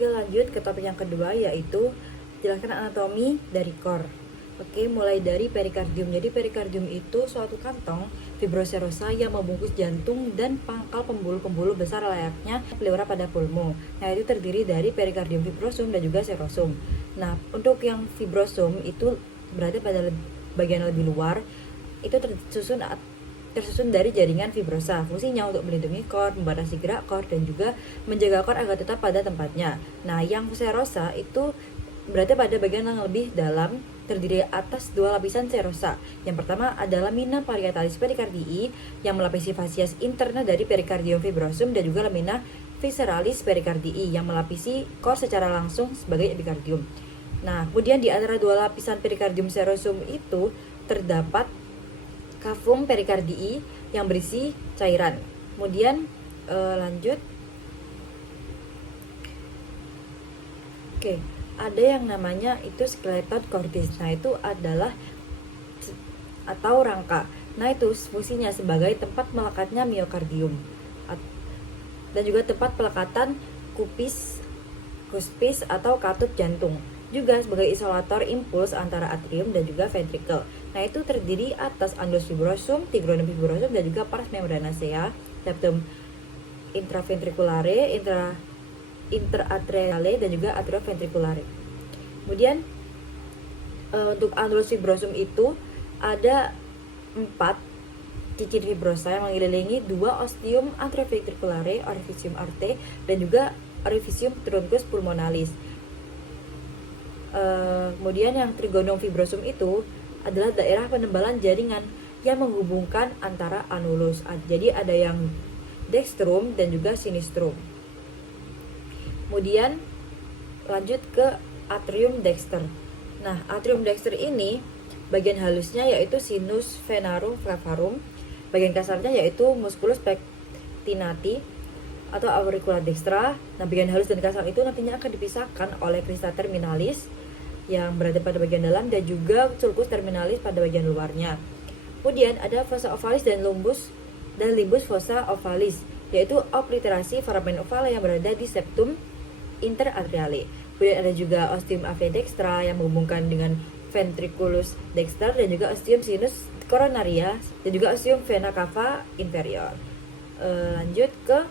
Oke, lanjut ke topik yang kedua, yaitu jelaskan anatomi dari core. Oke, mulai dari perikardium. Jadi perikardium itu suatu kantong fibroserosa yang membungkus jantung dan pangkal pembuluh-pembuluh besar layaknya pleura pada pulmo. Nah, itu terdiri dari perikardium fibrosum dan juga serosum. Nah, untuk yang fibrosum itu berada pada bagian lebih luar, itu tersusun dari jaringan fibrosa. Fungsinya untuk melindungi core, membatasi gerak core, dan juga menjaga core agar tetap pada tempatnya. Nah, yang serosa itu berada pada bagian yang lebih dalam, terdiri atas dua lapisan serosa. Yang pertama adalah lamina parietalis pericardii yang melapisi fasies interna dari perikardium fibrosum, dan juga lamina visceralis pericardii yang melapisi core secara langsung sebagai epikardium. Nah, kemudian di antara dua lapisan perikardium serosum itu terdapat cavum pericardii yang berisi cairan. Kemudian lanjut. Oke, ada yang namanya itu skeleton cordis. Nah, itu adalah atau rangka. Nah, itu fungsinya sebagai tempat melekatnya miokardium dan juga tempat pelekatan cuspis atau katup jantung. Juga sebagai isolator impuls antara atrium dan juga ventricle. Nah, itu terdiri atas annulus fibrosum, tigronum fibrosum, dan juga pars membranacea, septum intraventriculare, interatriale, dan juga atrioventriculare. Kemudian untuk annulus fibrosum itu ada 4 cicit fibrosa yang mengelilingi 2 ostium atrioventriculare, orificium arte, dan juga orificium truncus pulmonalis. Kemudian yang trigonum fibrosum itu adalah daerah penebalan jaringan yang menghubungkan antara annulus. Jadi ada yang dextrum dan juga sinistrum. Kemudian lanjut ke atrium dexter. Nah, atrium dexter ini bagian halusnya yaitu sinus venarum cavarum, bagian kasarnya yaitu musculus pectinati atau auricula dextra. Nah, bagian halus dan kasar itu nantinya akan dipisahkan oleh crista terminalis yang berada pada bagian dalam dan juga sulcus terminalis pada bagian luarnya. Kemudian ada fossa ovalis dan limbus fossa ovalis, yaitu obliterasi foramen ovale yang berada di septum interatriale. Kemudian ada juga ostium ave dextra yang menghubungkan dengan ventriculus dexter, dan juga ostium sinus coronaria, dan juga ostium vena cava inferior. Lanjut ke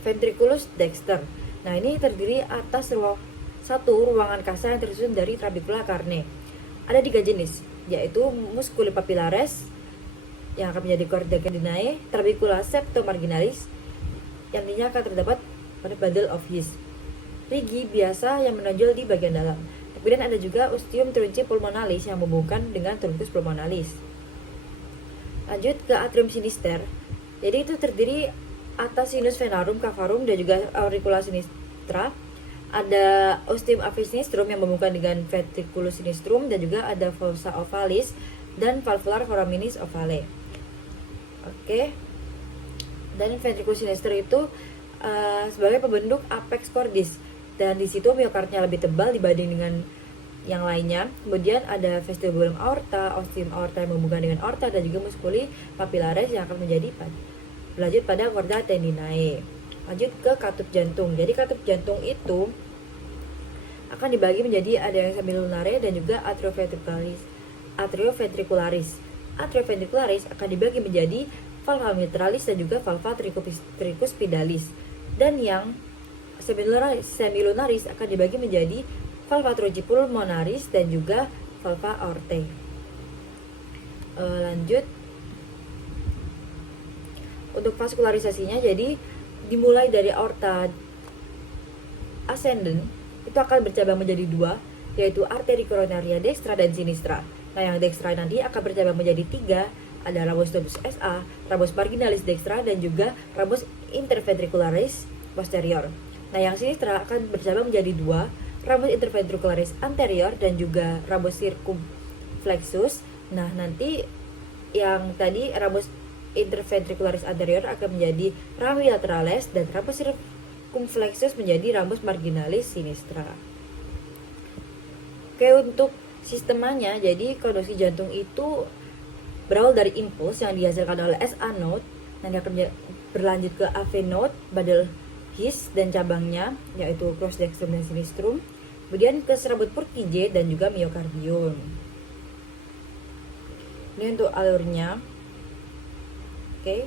ventriculus dexter. Nah, ini terdiri atas ruangan kasar yang tersusun dari trabecula carne. Ada 3 jenis, yaitu musculi papillaris yang akan menjadi chordae candidinae, trabecula septomarginalis yang nantinya akan terdapat pada bundle of his. Rigi biasa yang menonjol di bagian dalam. Kemudian ada juga ostium trunci pulmonalis yang menghubungkan dengan truncus pulmonalis. Lanjut ke atrium sinister. Jadi itu terdiri atas sinus venarum cavarum dan juga auricula sinistra. Ada ostium ave sinistrum yang menghubungkan dengan ventriculus sinistrum, dan juga ada fossa ovalis dan valvular foraminis ovale. Oke. Dan ventriculus sinister itu sebagai pembentuk apex cordis, dan di situ miokardnya lebih tebal dibanding dengan yang lainnya. Kemudian ada vestibulum aorta, ostium aorta yang menghubungkan dengan aorta, dan juga musculi papillaris yang akan berlanjut pada chordae tendinae. Lanjut ke katup jantung. Jadi katup jantung itu akan dibagi menjadi ada yang semilunare dan juga atrioventricularis. Atrioventricularis akan dibagi menjadi valva mitralis dan juga valva tricuspidalis. Dan yang semilunaris akan dibagi menjadi valva trunci pulmonaris dan juga valva aortae. Lanjut untuk vaskularisasinya, jadi dimulai dari aorta ascendent itu akan bercabang menjadi 2, yaitu arteri coronaria dextra dan sinistra. Nah, yang dextra nanti akan bercabang menjadi 3, ada rambus tubus SA, rambus marginalis dextra, dan juga rambus interventricularis posterior. Nah, yang sinistra akan bercabang menjadi 2, rambus interventricularis anterior dan juga rambus circumflexus. Nah, nanti yang tadi rambus interventricularis anterior akan menjadi rami lateralis, dan rambus circumflexus menjadi rambus marginalis sinistra. Oke, untuk sistemanya, jadi konduksi jantung itu berawal dari impuls yang dihasilkan oleh SA node, nanti akan berlanjut ke AV node, bundle Purkis dan cabangnya yaitu cross dextrum dan sinistrum, kemudian ke serabut Purkinje dan juga miokardium. Ini untuk alurnya. Oke.